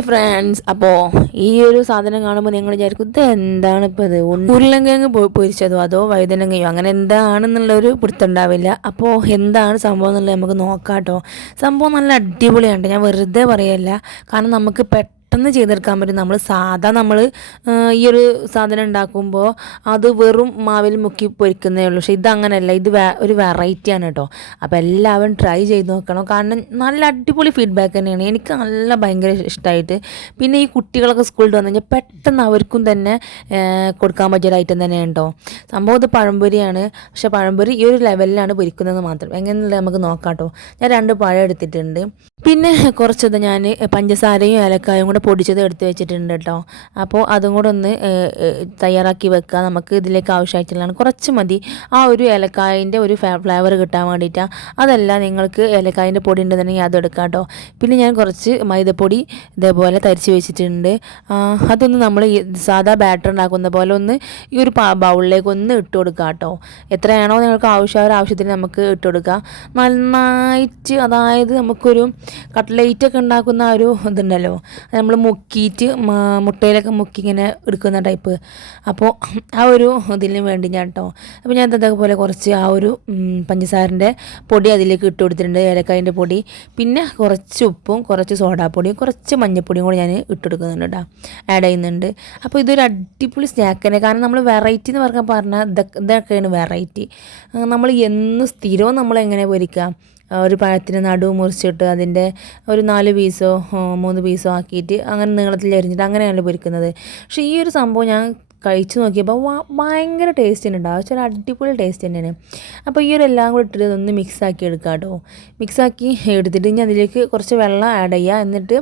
Friends അപ്പോൾ ഈ ഒരു സാധനം കാണുമ്പോൾ നിങ്ങൾ വിചാരിക്കും ഇത് എന്താണ് ഇപ്പോൾ ഇത്? ഉരുളങ്കിഴങ്ങ് പൊരിച്ചതോ അതോ വഴുതനങ്ങയോ? അങ്ങനെ എന്താണെന്നുള്ളൊരു പിടുത്തുണ്ടാവില്ല അപ്പോൾ എന്താണ് സംഭവം എന്നുള്ളത് നമുക്ക് നോക്കാം കേട്ടോ. സംഭവം നല്ല അടിപൊളിയാണ് ഞാൻ വെറുതെ പറയല്ല. കാരണം നമുക്ക് പെട്ടെന്ന് ചെയ്തെടുക്കാൻ പറ്റും. നമ്മൾ സാധാ നമ്മൾ ഈ ഒരു സാധനം ഉണ്ടാക്കുമ്പോൾ അത് വെറും മാവിൽ മുക്കി പൊരിക്കുന്നേ ഉള്ളൂ. പക്ഷേ ഇതങ്ങനെയല്ല ഇത് വേ ഒരു വെറൈറ്റിയാണ് കേട്ടോ അപ്പോൾ എല്ലാവരും ട്രൈ ചെയ്ത് നോക്കണം. കാരണം നല്ല അടിപൊളി ഫീഡ്ബാക്ക് തന്നെയാണ്. എനിക്ക് നല്ല ഭയങ്കര ഇഷ്ടമായിട്ട് പിന്നെ ഈ കുട്ടികളൊക്കെ സ്കൂളിൽ വന്നു കഴിഞ്ഞാൽ പെട്ടെന്ന് അവർക്കും തന്നെ കൊടുക്കാൻ പറ്റിയ ഒരു ഐറ്റം തന്നെയാണ് കേട്ടോ സംഭവം ഇത് പഴംപൊരിയാണ്. പക്ഷേ പഴംപൊരി ഈ ഒരു ലെവലിലാണ് പൊരിക്കുന്നത് മാത്രം. എങ്ങനെയല്ല നമുക്ക് നോക്കാം കേട്ടോ ഞാൻ രണ്ട് പഴം എടുത്തിട്ടുണ്ട്. പിന്നെ കുറച്ചത് ഞാൻ പഞ്ചസാരയും ഏലക്കായും കൂടെ പൊടിച്ചത് എടുത്ത് വെച്ചിട്ടുണ്ട് കേട്ടോ. അപ്പോൾ അതും കൂടെ ഒന്ന് തയ്യാറാക്കി വെക്കുക നമുക്ക് ഇതിലേക്ക് ആവശ്യമായിട്ടുള്ളതാണ്. കുറച്ച് മതി. ആ ഒരു ഏലക്കായന്റെ ഒരു ഫ്ലേവർ കിട്ടാൻ വേണ്ടിയിട്ടാണ് അതല്ല നിങ്ങൾക്ക് ഏലക്കായന്റെ പൊടി ഉണ്ടെന്നുണ്ടെങ്കിൽ അത് എടുക്കാം കേട്ടോ. പിന്നെ ഞാൻ കുറച്ച് മൈദപ്പൊടി ഇതേപോലെ തരിച്ച് വെച്ചിട്ടുണ്ട്. അതൊന്ന് നമ്മൾ സാധാ ബാറ്റർ ഉണ്ടാക്കുന്ന പോലെ ഒന്ന് ഈ ഒരു ബൗളിലേക്ക് ഒന്ന് ഇട്ട് കൊടുക്കുക കേട്ടോ. എത്രയാണോ നിങ്ങൾക്ക് ആവശ്യം ഒരു ആവശ്യത്തിന് നമുക്ക് ഇട്ട് കൊടുക്കുക നന്നായിട്ട് അതായത് നമുക്കൊരു കട്ട്ലേറ്റ് ഒക്കെ ഉണ്ടാക്കുന്ന ഒരു ഇതുണ്ടല്ലോ. നമ്മൾ മുക്കിയിട്ട് മുട്ടയിലൊക്കെ മുക്കി ഇങ്ങനെ എടുക്കുന്ന ടൈപ്പ്. അപ്പോൾ ആ ഒരു ഇതിന് വേണ്ടി ഞാൻ കേട്ടോ അപ്പോൾ ഞാൻ അതേപോലെ കുറച്ച് ആ ഒരു പഞ്ചസാരന്റെ പൊടി അതിലേക്ക് ഇട്ട് കൊടുത്തിട്ടുണ്ട്. ഏലക്കായന്റെ പൊടി. പിന്നെ കുറച്ച് ഉപ്പും കുറച്ച് സോഡാപ്പൊടിയും കുറച്ച് മഞ്ഞൾപ്പൊടിയും കൂടി ഞാൻ ഇട്ട് കൊടുക്കുന്നുണ്ട് കേട്ടോ ആഡ് ചെയ്യുന്നുണ്ട്. അപ്പോൾ ഇതൊരു അടിപൊളി സ്നാക്ക് തന്നെ. കാരണം നമ്മൾ വെറൈറ്റി എന്ന് പറഞ്ഞാൽ പറഞ്ഞാൽ ഇതൊക്കെ ഇതൊക്കെയാണ് വെറൈറ്റി നമ്മൾ എന്നും സ്ഥിരവും നമ്മൾ എങ്ങനെ പൊരിക്കുക ഒരു പഴത്തിന് നടുവ് മുറിച്ചിട്ട് അതിന്റെ ഒരു നാല് പീസോ മൂന്ന് പീസോ ആക്കിയിട്ട് അങ്ങനെ നീളത്തിൽ എരിഞ്ഞിട്ട് അങ്ങനെയാണ് പൊരിക്കുന്നത്. പക്ഷേ ഈ ഒരു സംഭവം ഞാൻ കഴിച്ചു നോക്കിയപ്പോൾ ഭയങ്കര ടേസ്റ്റ് തന്നെ ഉണ്ടാവും ചില അടിപൊളി ടേസ്റ്റ് തന്നെയാണ്. അപ്പോൾ ഈ ഒരു എല്ലാം കൂടി ഇട്ടിട്ട് ഒന്ന് മിക്സാക്കി എടുക്കുക കേട്ടോ. മിക്സാക്കി എടുത്തിട്ട് ഇനി അതിലേക്ക് കുറച്ച് വെള്ളം ആഡ് ചെയ്യുക. എന്നിട്ട്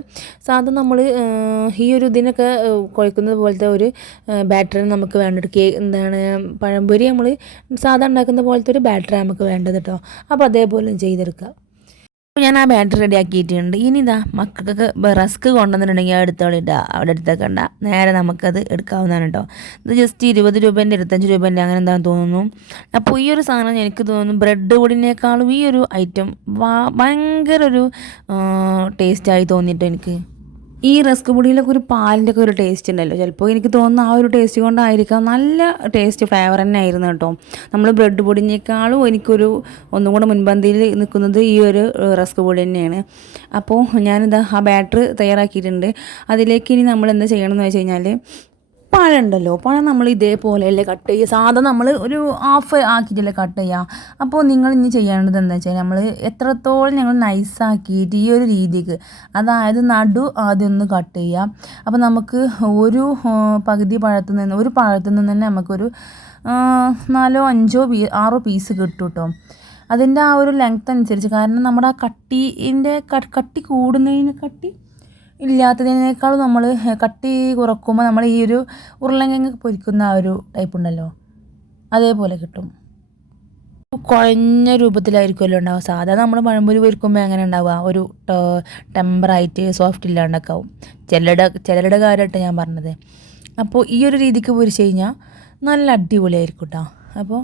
സാധാരണ നമ്മൾ ഈ ഒരു ഇതിനൊക്കെ കുഴക്കുന്നത് പോലത്തെ ഒരു ബാറ്ററി നമുക്ക് വേണ്ടത് കേ എന്താണ് പഴംപൊരി നമ്മൾ സാധാരണ ഉണ്ടാക്കുന്ന പോലത്തെ ഒരു ബാറ്ററി നമുക്ക് വേണ്ടത് കേട്ടോ. അപ്പോൾ അതേപോലെ ചെയ്തെടുക്കുക അപ്പോൾ ഞാൻ ആ ബാറ്ററി റെഡി ആക്കിയിട്ടുണ്ട് ഇനി ഇതാ മക്കൾക്ക് റസ്ക് കൊണ്ടുവന്നിട്ടുണ്ടെങ്കിൽ അത് എടുത്തോളിട്ടാ. അവിടെ എടുത്തേക്കണ്ട നേരെ നമുക്കത് എടുക്കാവുന്നതാണ് കേട്ടോ. ഇത് ജസ്റ്റ് ഇരുപത് രൂപേന്റെ ഇരുപത്തഞ്ച് രൂപേന്റെ അങ്ങനെ എന്താണെന്ന് തോന്നുന്നു. അപ്പോൾ ഈ ഒരു സാധനം എനിക്ക് തോന്നുന്നു ബ്രെഡ് പൊടിനേക്കാളും ഈ ഒരു ഐറ്റം ഭയങ്കര ഒരു ടേസ്റ്റായി തോന്നിയിട്ട് എനിക്ക്. ഈ റസ്ക് പൊടിയിലൊക്കെ ഒരു പാലിന്റെ ഒക്കെ ഒരു ടേസ്റ്റ് ഉണ്ടല്ലോ. ചിലപ്പോൾ എനിക്ക് തോന്നുന്നു ആ ഒരു ടേസ്റ്റ് കൊണ്ടായിരിക്കാം. നല്ല ടേസ്റ്റ് ഫ്ലേവർ തന്നെ ആയിരുന്നു കേട്ടോ. നമ്മൾ ബ്രെഡ് പൊടിനേക്കാളും എനിക്കൊരു ഒന്നും കൂടെ മുൻപന്തിയിൽ നിൽക്കുന്നത് ഈ ഒരു റസ്ക് പൊടി തന്നെയാണ്. അപ്പോൾ ഞാനിത് ആ ബാറ്റർ തയ്യാറാക്കിയിട്ടുണ്ട്. അതിലേക്ക് ഇനി നമ്മൾ എന്താ ചെയ്യണമെന്ന് വെച്ച് കഴിഞ്ഞാൽ പഴം ഉണ്ടല്ലോ പഴം നമ്മൾ ഇതേപോലെയല്ലേ കട്ട് ചെയ്യുക. സാധാ നമ്മൾ ഒരു ഹാഫ് ആക്കിയിട്ടല്ലേ കട്ട് ചെയ്യുക. അപ്പോൾ നിങ്ങൾ ഇനി ചെയ്യേണ്ടത് എന്താ വെച്ചാൽ നമ്മൾ എത്രത്തോളം ഞങ്ങൾ നൈസാക്കിയിട്ട് ഈ ഒരു രീതിക്ക് അതായത് നടു ആദ്യം ഒന്ന് കട്ട് ചെയ്യുക. അപ്പോൾ നമുക്ക് ഒരു പകുതി പഴത്തു നിന്ന് ഒരു പഴത്തു നിന്ന് തന്നെ നമുക്കൊരു നാലോ അഞ്ചോ പീ ആറോ പീസ് കിട്ടും കേട്ടോ അതിന്റെ ആ ഒരു ലെങ്ത് അനുസരിച്ച് കാരണം നമ്മുടെ ആ കട്ടീന്റെ കട്ടി കൂടുന്നതിന് കട്ടി ഇല്ലാത്തതിനേക്കാളും നമ്മൾ കട്ടി കുറക്കുമ്പോൾ നമ്മൾ ഈ ഒരു ഉരുളങ്കിഴങ്ങ് പൊരിക്കുന്ന ആ ഒരു ടൈപ്പ് ഉണ്ടല്ലോ അതേപോലെ കിട്ടും. കുഴഞ്ഞ രൂപത്തിലായിരിക്കുമല്ലോ ഉണ്ടാവുക. സാധാരണ നമ്മൾ പഴംപൊരി പൊരിക്കുമ്പോൾ എങ്ങനെ ഉണ്ടാവുക. ഒരു ടെമ്പറായിട്ട് സോഫ്റ്റ് ഇല്ലാണ്ടൊക്കെ ആവും ചിലരുടെ ചിലരുടെ കാര്യമായിട്ട് ഞാൻ പറഞ്ഞത്. അപ്പോൾ ഈ ഒരു രീതിക്ക് പൊരിച്ച് കഴിഞ്ഞാൽ നല്ല അടിപൊളിയായിരിക്കും കേട്ടോ അപ്പോൾ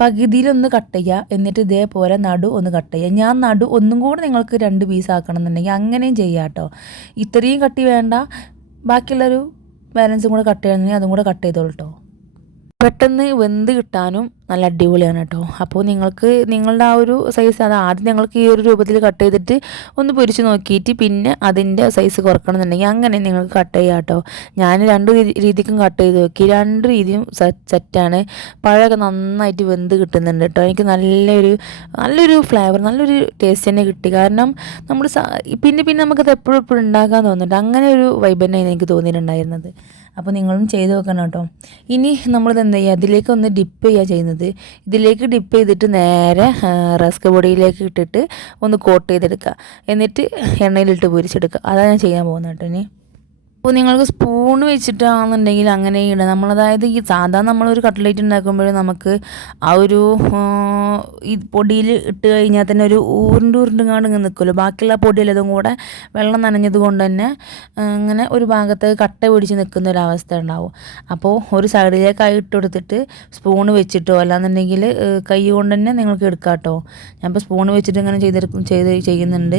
പകുതിയിലൊന്ന് കട്ട് ചെയ്യുക എന്നിട്ട് ഇതേപോലെ നടു ഒന്ന് കട്ട് ചെയ്യുക ഞാൻ നടു ഒന്നും കൂടി നിങ്ങൾക്ക് രണ്ട് പീസ് ആക്കണം എന്നുണ്ടെങ്കിൽ അങ്ങനെയും ചെയ്യാം കേട്ടോ. ഇത്രയും കട്ടി വേണ്ട. ബാക്കിയുള്ളൊരു ബാലൻസും കൂടെ കട്ട് ചെയ്യണമെങ്കിൽ അതും കൂടെ കട്ട് ചെയ്തോളൂ കേട്ടോ. പെട്ടെന്ന് വെന്ത് കിട്ടാനും നല്ല അടിപൊളിയാണ് കേട്ടോ. അപ്പോൾ നിങ്ങൾക്ക് നിങ്ങളുടെ ആ ഒരു സൈസ് അത് ആദ്യം നിങ്ങൾക്ക് ഈ ഒരു രൂപത്തിൽ കട്ട് ചെയ്തിട്ട് ഒന്ന് പൊരിച്ച് നോക്കിയിട്ട് പിന്നെ അതിന്റെ സൈസ് കുറക്കണം എന്നുണ്ടെങ്കിൽ അങ്ങനെ നിങ്ങൾക്ക് കട്ട് ചെയ്യാം കേട്ടോ. ഞാൻ രണ്ട് രീതിക്കും കട്ട് ചെയ്ത് നോക്കി. രണ്ട് രീതിയും സെറ്റാണ് പഴമൊക്കെ നന്നായിട്ട് വെന്ത് കിട്ടുന്നുണ്ട് കേട്ടോ. എനിക്ക് നല്ലൊരു നല്ലൊരു ഫ്ലേവർ നല്ലൊരു ടേസ്റ്റ് തന്നെ കിട്ടി. കാരണം നമ്മൾ പിന്നെ പിന്നെ നമുക്കത് എപ്പോഴും എപ്പോഴും ഉണ്ടാക്കാൻ തോന്നുന്നുണ്ട്. അങ്ങനെ ഒരു വൈബ് തന്നെയാണ് എനിക്ക് തോന്നിയിട്ടുണ്ടായിരുന്നത്. അപ്പോൾ നിങ്ങളും ചെയ്ത് നോക്കണം കേട്ടോ. ഇനി നമ്മളിത് എന്താ ചെയ്യുക അതിലേക്ക് ഒന്ന് ഡിപ്പ് ചെയ്യുക ചെയ്യുന്നത്. ഇതിലേക്ക് ഡിപ്പ് ചെയ്തിട്ട് നേരെ റസ്ക് പൊടിയിലേക്ക് ഇട്ടിട്ട് ഒന്ന് കോട്ട് ചെയ്തെടുക്കുക. എന്നിട്ട് എണ്ണയിലിട്ട് പൊരിച്ചെടുക്കുക. അതാണ് ഞാൻ ചെയ്യാൻ പോകുന്നത് കേട്ടോ ഇനി. അപ്പോൾ നിങ്ങൾക്ക് സ്പൂൺ വെച്ചിട്ടാണെന്നുണ്ടെങ്കിൽ അങ്ങനെ ഇട നമ്മൾ നമ്മളതായത് ഈ സാധാ നമ്മളൊരു കട്ട്ലേറ്റ് ഉണ്ടാക്കുമ്പോഴും നമുക്ക് ആ ഒരു ഈ പൊടിയിൽ ഇട്ട് കഴിഞ്ഞാൽ തന്നെ ഒരു ഉരുണ്ട് ഉരുണ്ടുങ്ങാണ്ട് ഇങ്ങനെ നിൽക്കുമല്ലോ ബാക്കിയുള്ള പൊടിയിലതും കൂടെ വെള്ളം നനഞ്ഞത് കൊണ്ട് തന്നെ അങ്ങനെ ഒരു ഭാഗത്ത് കട്ട പിടിച്ച് നിൽക്കുന്ന ഒരു അവസ്ഥ ഉണ്ടാവും. അപ്പോൾ ഒരു സൈഡിലേക്കായി ഇട്ട് കൊടുത്തിട്ട് സ്പൂൺ വെച്ചിട്ടോ അല്ലാന്നുണ്ടെങ്കിൽ കൈ കൊണ്ട് തന്നെ നിങ്ങൾക്ക് എടുക്കാം കേട്ടോ. ഞാനിപ്പോൾ സ്പൂൺ വെച്ചിട്ട് ഇങ്ങനെ ചെയ്ത് ചെയ്ത് ചെയ്യുന്നുണ്ട്.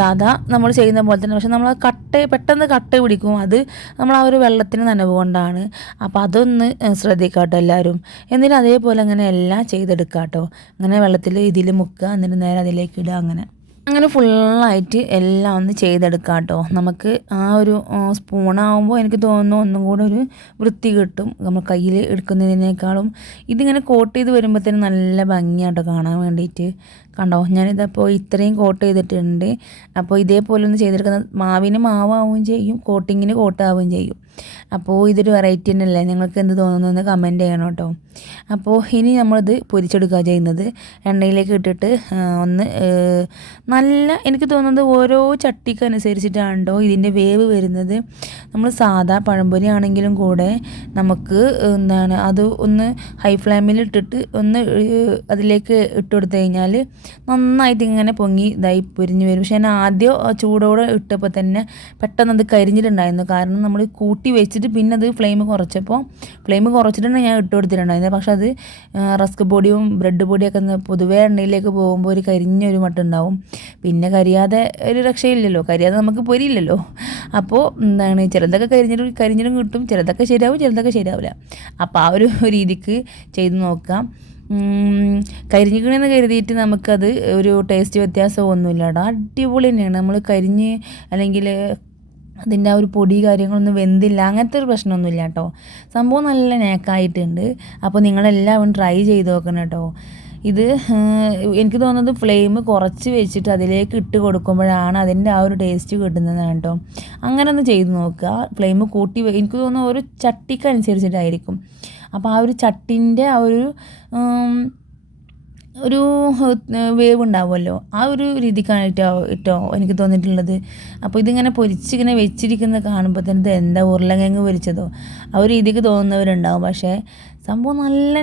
സാധാ നമ്മൾ ചെയ്യുന്ന പോലെ തന്നെ. പക്ഷെ നമ്മൾ കട്ട പെട്ടെന്ന് കട്ട പിടിക്കും അത് നമ്മൾ ആ ഒരു വെള്ളത്തിന് നനവ് കൊണ്ടാണ്. അപ്പോൾ അതൊന്ന് ശ്രദ്ധിക്കാട്ടോ എല്ലാവരും എന്നിട്ട് അതേപോലെ അങ്ങനെ എല്ലാം ചെയ്തെടുക്കാട്ടോ. അങ്ങനെ വെള്ളത്തിൽ ഇതിൽ മുക്കുക എന്നിട്ട് നേരെ അതിലേക്ക് ഇടുക അങ്ങനെ. അങ്ങനെ ഫുള്ളായിട്ട് എല്ലാം ഒന്ന് ചെയ്തെടുക്കാം കേട്ടോ നമുക്ക് ആ ഒരു സ്പൂണാകുമ്പോൾ എനിക്ക് തോന്നുന്നു ഒന്നും കൂടെ ഒരു വൃത്തി കിട്ടും. നമ്മൾ കയ്യിൽ എടുക്കുന്നതിനേക്കാളും ഇതിങ്ങനെ കോട്ട് ചെയ്ത് വരുമ്പോഴത്തേനും നല്ല ഭംഗിയാട്ടോ കാണാൻ വേണ്ടിയിട്ട് കണ്ടോ ഞാനിതപ്പോൾ ഇത്രയും കോട്ട് ചെയ്തിട്ടുണ്ട്. അപ്പോൾ ഇതേപോലെ ഒന്ന് ചെയ്തെടുക്കുന്ന മാവിന് മാവാവുകയും ചെയ്യും കോട്ടിങ്ങിന് കോട്ടാവുകയും ചെയ്യും. അപ്പോൾ ഇതൊരു വെറൈറ്റി തന്നെയല്ലേ? നിങ്ങൾക്ക് എന്ത് തോന്നുന്നു എന്ന് കമന്റ് ചെയ്യണം കേട്ടോ. അപ്പോൾ ഇനി നമ്മളിത് പൊരിച്ചെടുക്കുക ചെയ്യുന്നത്. എണ്ണയിലേക്ക് ഇട്ടിട്ട് ഒന്ന് നല്ല എനിക്ക് തോന്നുന്നത് ഓരോ ചട്ടിക്ക് അനുസരിച്ചിട്ടാണ് കേട്ടോ ഇതിന്റെ വേവ് വരുന്നത്. നമ്മൾ സാധാ പഴംപൊരി ആണെങ്കിലും കൂടെ നമുക്ക് എന്താണ് അത് ഒന്ന് ഹൈ ഫ്ലെയിമിൽ ഇട്ടിട്ട് ഒന്ന് അതിലേക്ക് ഇട്ട് കൊടുത്തു കഴിഞ്ഞാൽ നന്നായിട്ട് ഇങ്ങനെ പൊങ്ങി ഇതായി പൊരിഞ്ഞ് വരും. പക്ഷേ ഞാൻ ആദ്യം ചൂടോടെ ഇട്ടപ്പോൾ തന്നെ പെട്ടെന്ന് അത് കരിഞ്ഞിട്ടുണ്ടായിരുന്നു. കാരണം നമ്മൾ കൂട്ടി വെച്ചിട്ട് പിന്നെ അത് ഫ്ലെയിം കുറച്ചപ്പോൾ ഫ്ലെയിം കുറച്ചിട്ടാണ് ഞാൻ ഇട്ട് കൊടുത്തിട്ടുണ്ടായിരുന്നത് പക്ഷേ അത് റസ്ക് പൊടിയും ബ്രെഡ് പൊടിയൊക്കെ പൊതുവേ എണ്ണയിലേക്ക് പോകുമ്പോൾ ഒരു കരിഞ്ഞ കരിഞ്ഞൊരു മട്ടുണ്ടാവും. പിന്നെ കരിയാതെ ഒരു രക്ഷയില്ലല്ലോ. കരിയാതെ നമുക്ക് പൊരിയില്ലല്ലോ. അപ്പോൾ എന്താണ് ചിലതൊക്കെ കരിഞ്ഞിട്ട് കരിഞ്ഞിട്ടും കിട്ടും. ചിലതൊക്കെ ശരിയാവും ചിലതൊക്കെ ശരിയാവില്ല. അപ്പോൾ ആ ഒരു രീതിക്ക് ചെയ്ത് നോക്കാം. കരിഞ്ഞിക്കണെന്ന് കരുതിയിട്ട് നമുക്കത് ഒരു ടേസ്റ്റ് വ്യത്യാസമൊന്നുമില്ല കേട്ടോ അടിപൊളി തന്നെയാണ്. നമ്മൾ കരിഞ്ഞ് അല്ലെങ്കിൽ അതിന്റെ ആ ഒരു പൊടി കാര്യങ്ങളൊന്നും വെന്തില്ല. അങ്ങനത്തെ ഒരു പ്രശ്നമൊന്നുമില്ല കേട്ടോ സംഭവം നല്ല നേക്കായിട്ടുണ്ട് അപ്പോൾ നിങ്ങളെല്ലാവരും ട്രൈ ചെയ്ത് നോക്കണം കേട്ടോ. ഇത് എനിക്ക് തോന്നുന്നത് ഫ്ലെയിം കുറച്ച് വെച്ചിട്ട് അതിലേക്ക് ഇട്ട് കൊടുക്കുമ്പോഴാണ് അതിന്റെ ആ ഒരു ടേസ്റ്റ് കിട്ടുന്നത് കേട്ടോ. അങ്ങനെ ഒന്ന് ചെയ്ത് നോക്കുക. ഫ്ലെയിം കൂട്ടി എനിക്ക് തോന്നുന്നു ഒരു ചട്ടിക്കനുസരിച്ചിട്ടായിരിക്കും അപ്പോൾ ആ ഒരു ചട്ടിന്റെ ആ ഒരു ഒരു വേവ് ഉണ്ടാവുമല്ലോ. ആ ഒരു രീതിക്കാണ് ഇട്ടോ എനിക്ക് തോന്നിയിട്ടുള്ളത്. അപ്പോൾ ഇതിങ്ങനെ പൊരിച്ചിങ്ങനെ വെച്ചിരിക്കുന്നത് കാണുമ്പോൾ തന്നെ ഇത് എന്താ ഉരുളക്കിഴങ്ങ് പൊരിച്ചതോ? ആ ഒരു രീതിക്ക് തോന്നുന്നവരുണ്ടാവും. പക്ഷേ സംഭവം നല്ല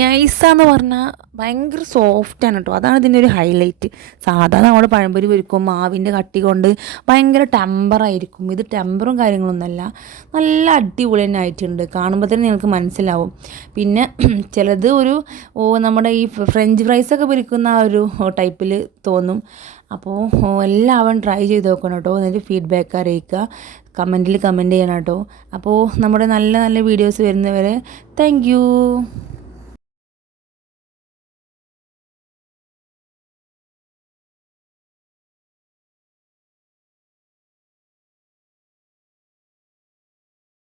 നൈസാന്ന് പറഞ്ഞാൽ ഭയങ്കര സോഫ്റ്റാണ് കേട്ടോ അതാണ് ഇതിന്റെ ഒരു ഹൈലൈറ്റ് സാധാരണ നമ്മൾ പഴംപൊരി പൊരിക്കും മാവിന്റെ കട്ടി കൊണ്ട് ഭയങ്കര ടെമ്പറായിരിക്കും ഇത് ടെമ്പറും കാര്യങ്ങളൊന്നുമല്ല. നല്ല അടിപൊളി തന്നെ ആയിട്ടുണ്ട്. കാണുമ്പോൾ തന്നെ നിങ്ങൾക്ക് മനസ്സിലാവും. പിന്നെ ചിലത് ഒരു ഓ നമ്മുടെ ഈ ഫ്രഞ്ച് ഫ്രൈസൊക്കെ പൊരിക്കുന്ന ആ ഒരു ടൈപ്പിൽ തോന്നും. അപ്പോൾ എല്ലാവരും ട്രൈ ചെയ്ത് നോക്കണം കേട്ടോ എന്നിട്ട് ഫീഡ്ബാക്ക് അറിയിക്കുക. കമന്റിൽ കമന്റ് ചെയ്യണം കേട്ടോ. അപ്പോൾ നമ്മുടെ നല്ല നല്ല വീഡിയോസ് വരുന്നവരെ താങ്ക്